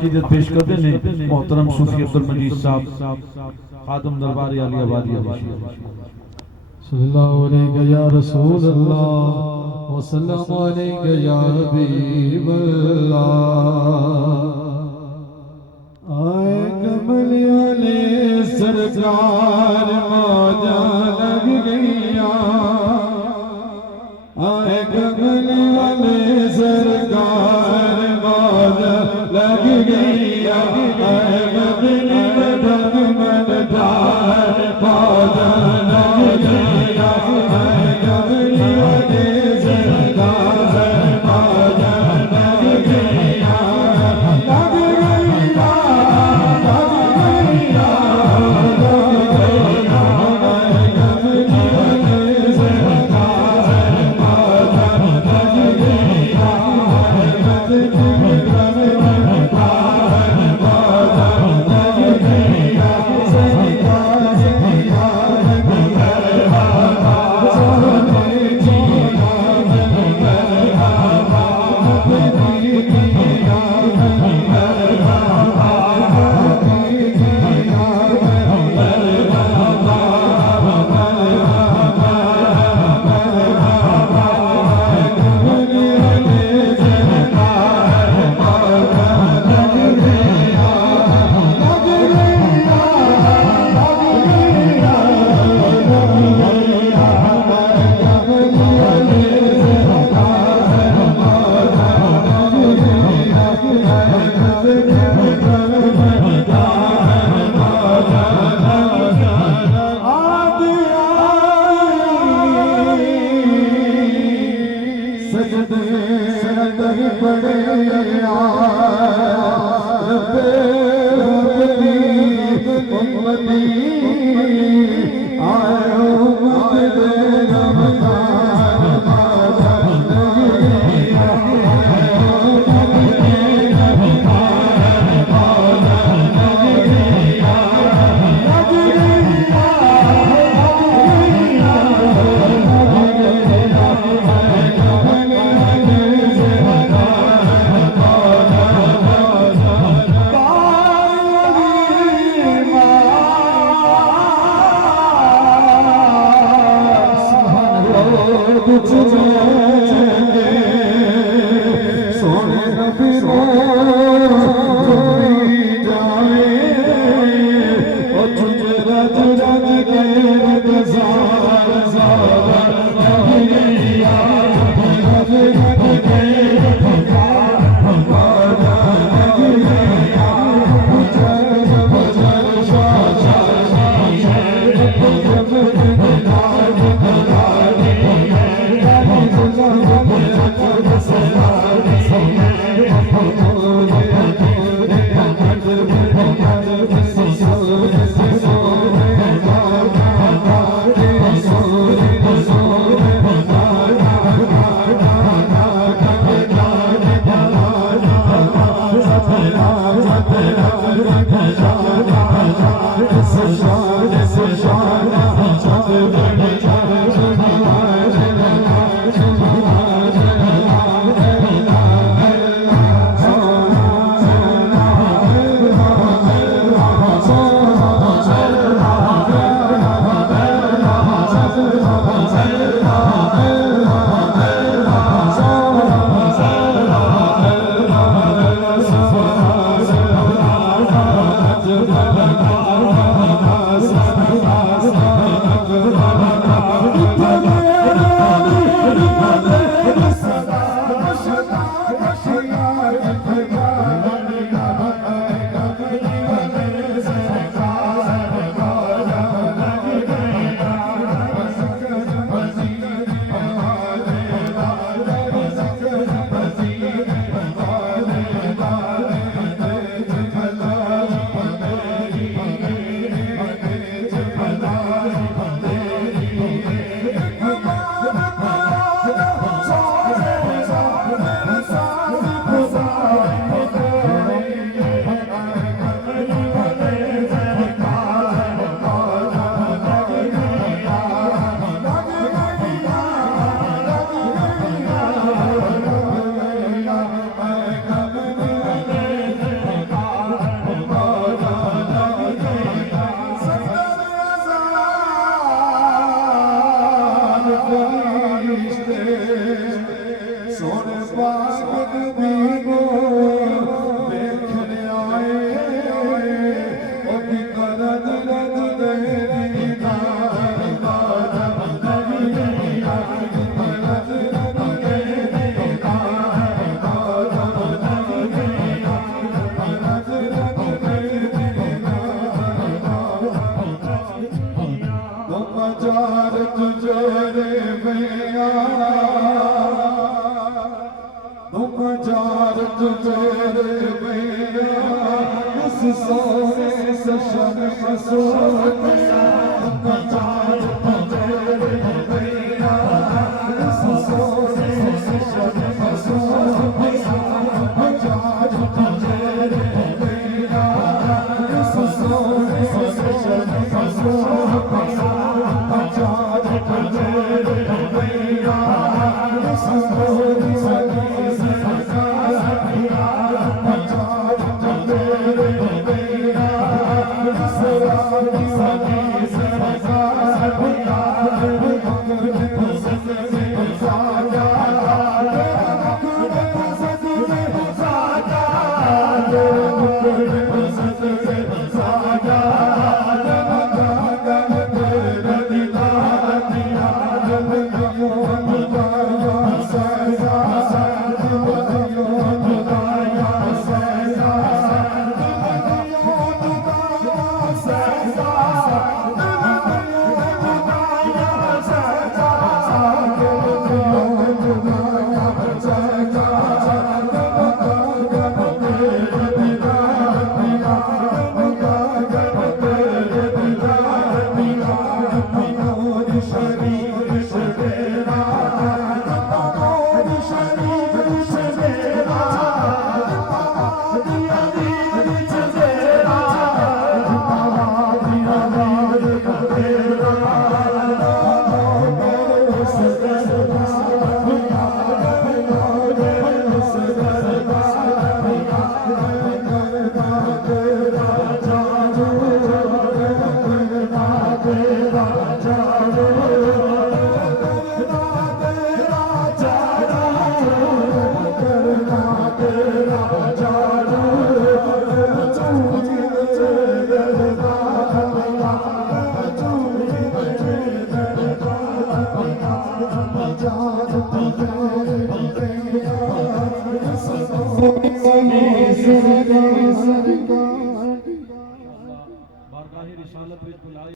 अकीदत पेश करते ने मोहतरम सूफी अब्दुल मजीद साहब खादम दरबार आली आबादी सल्लल्लाहु अलैहि या रसूल अल्लाह व सल्लम अलैहि या हबीब अल्लाह। आए कमल वाले सरकार मौजा लग गईया, आए कमल वाले सरकार मौजा लग गईया, आए मदनी मदन मन ठार मौजा लग गईया, आए कमल वाले सरकार मौजा लग गईया, लग गईया, लग गईया, लग गईया, आए कमल वाले सरकार मौजा लग गईया, आए मदनी मदन मन ठार मौजा लग गईया, सरकार सोने से शब सोने बारगाह रिसालत विच बुलाए